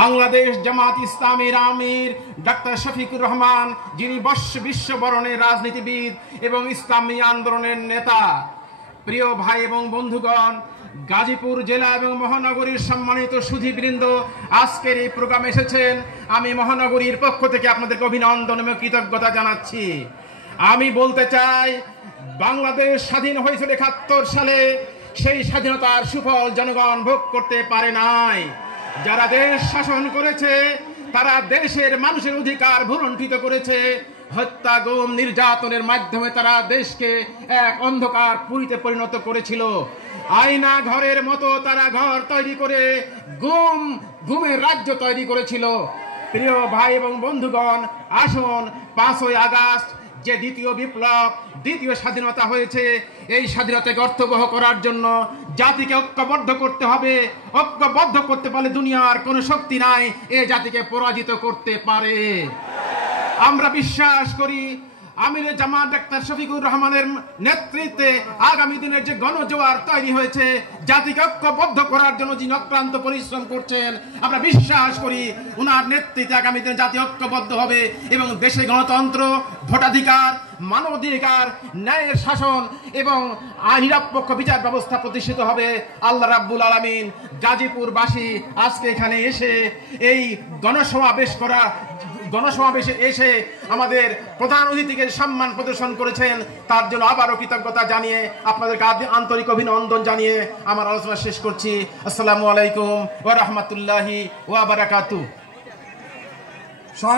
বাংলাদেশ জামাত ইসলামের আমির ডাক্তার শফিকুর রহমান, যিনি বিশ্ববরণের রাজনীতিবিদ এবং ইসলামী আন্দোলনের নেতা। প্রিয় ভাই এবং বন্ধুগণ, গাজীপুর জেলা এবং মহানগরীর সম্মানিত সুধীবৃন্দ, আজকের এই প্রোগ্রামে এসেছেন। আমি মহানগরীর পক্ষ থেকে আপনাদেরকে অভিনন্দন এবং কৃতজ্ঞতা জানাচ্ছি। আমি বলতে চাই, বাংলাদেশ স্বাধীন হয়েছিল ৭১ সালে। সেই স্বাধীনতার সুফল জনগণ ভোগ করতে পারে নাই। যারা দেশ শাসন করেছে তারা দেশের মানুষের অধিকার ভুলুণ্ঠিত করেছে। হত্যা, গুম, নির্যাতনের মাধ্যমে তারা দেশকে এক অন্ধকার পুরীতে পরিণত করেছিল। আয়না ঘরের মতো তারা ঘর তৈরি করে গুমের রাজ্য তৈরি করেছিল। প্রিয় ভাই এবং বন্ধুগণ, আসুন ৫ই আগস্ট যে দ্বিতীয় বিপ্লব, দ্বিতীয় স্বাধীনতা হয়েছে, এই স্বাধীনতাকে অর্থবহ করার জন্য জাতিকে ঐক্যবদ্ধ করতে হবে। ঐক্যবদ্ধ করতে পারলে দুনিয়ার কোনো শক্তি নাই এ জাতিকে পরাজিত করতে পারে। আমরা বিশ্বাস করি আমির জামাত ডাক্তার শফিকুর রহমানের নেতৃত্বে আগামী দিনের যে গণজোয়ার তৈরি হয়েছে, জাতিকে ঐক্যবদ্ধ করার জন্য যিনি অক্লান্ত পরিশ্রম করছেন, আমরা বিশ্বাস করি ওনার নেতৃত্বে আগামী দিনে জাতি ঐক্যবদ্ধ হবে এবং দেশে গণতন্ত্র, ভোটাধিকার, মানবাধিকার, ন্যায়ের শাসন এবং নিরপেক্ষ বিচার ব্যবস্থা প্রতিষ্ঠিত হবে। আল্লাহ রাব্বুল আলামিন গাজীপুরবাসী আজকে এখানে এসে এই গণসমাবেশে এসে আমাদের প্রধান অতিথিকে সম্মান প্রদর্শন করেছেন, তার জন্য আবারও কৃতজ্ঞতা জানিয়ে আপনাদেরকে আন্তরিক অভিনন্দন জানিয়ে আমার আলোচনা শেষ করছি। আসসালামু আলাইকুম ওয়া রাহমাতুল্লাহি ওয়া বারাকাতুহু।